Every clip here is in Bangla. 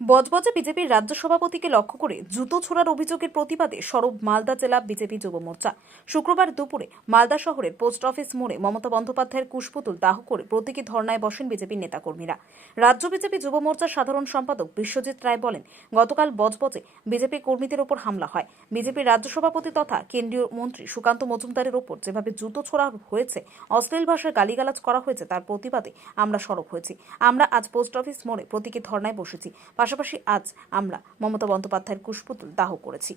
বজবজে বিজেপির রাজ্য সভাপতিকে লক্ষ্য করে জুতো ছোড়ার অভিযোগের প্রতিবাদে সরব মালদা জেলা বিজেপি যুব মোর্চা। শুক্রবার দুপুরে মালদা শহরের পোস্ট অফিস মোড়ে মমতা বন্দ্যোপাধ্যায়ের কুশপুতুল দাহ করে প্রতীকী ধর্নায় বসেন বিজেপির নেতাকর্মীরা। রাজ্য বিজেপি যুব মোর্চার সাধারণ সম্পাদক বিশ্বজিৎ রায় বলেন, গতকাল বজবজে বিজেপি কর্মীদের ওপর হামলা হয়। বিজেপির রাজ্য সভাপতি তথা কেন্দ্রীয় মন্ত্রী সুকান্ত মজুমদারের ওপর যেভাবে জুতো ছোড়া হয়েছে, অশ্লীল ভাষায় গালিগালাজ করা হয়েছে, তার প্রতিবাদে আমরা সরব হয়েছি। আমরা আজ পোস্ট অফিস মোড়ে প্রতীকী ধর্নায় বসেছি। পাশাপাশি আজ আমরা মমতা বন্দ্যোপাধ্যায়ের কুশপুতুল দাহ করেছি।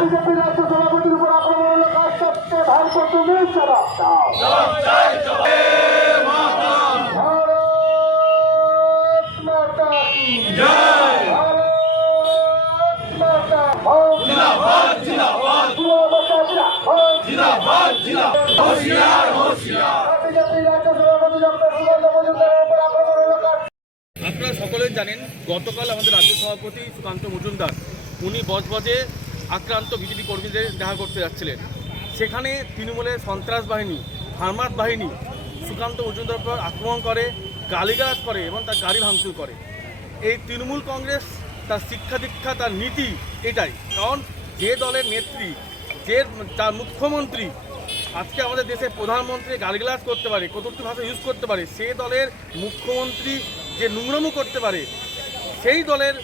বিজেপি রাজ্য সভাপতির উপর আক্রমণ হলো কাজ সবচেয়ে ভারত তুমি জবাব দাও। ভারত মাতা কি জয়। ভারত মাতা জিন্দাবাদ জিন্দাবাদ জিন্দাবাদ। হোশিয়ার হোশিয়ার। বিজেপি রাজ্য সভাপতি ডক্টর সুকান্ত মজুমদারের উপর আক্রমণ হলো কাজ। আপনারা সকলেই জানেন, গতকাল আমাদের রাজ্য সভাপতি সুকান্ত মজুমদার উনি বজবজে আক্রান্ত বিজেপি কর্মীদের দেখা করতে যাচ্ছিলেন। সেখানে তৃণমূলের সন্ত্রাস বাহিনী, হারমাত বাহিনী সুকান্ত মজুমদার উপর আক্রমণ করে, গালিগালাজ করে এবং তার গাড়ি ভাঙচুর করে। এই তৃণমূল কংগ্রেস তার শিক্ষা দীক্ষা, তার নীতি এটাই। কারণ যে দলের নেত্রী, যে তার মুখ্যমন্ত্রী আজকে আমাদের দেশের প্রধানমন্ত্রী গালিগালাজ করতে পারে, কটূক্তি ভাষা ইউজ করতে পারে, সে দলের মুখ্যমন্ত্রী যে নোংরামো করতে পারে, সেই দলের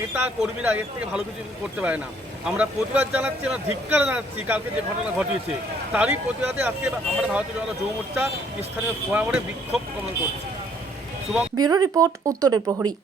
নেতা কর্মীরা এর থেকে ভালো কিছু করতে পারে না। আমরা প্রতিবাদ জানাচ্ছি, আমরা ধিক্কার জানাচ্ছি কালকে যে ঘটনা ঘটিয়েছে, তারই প্রতিবাদে আজকে আমরা ভারতীয় জনতা যুব মোর্চা স্থানীয় ফোয়ামোড়ে বিক্ষোভ প্রমাণ করছি। ব্যুরো রিপোর্ট, উত্তরের প্রহরী।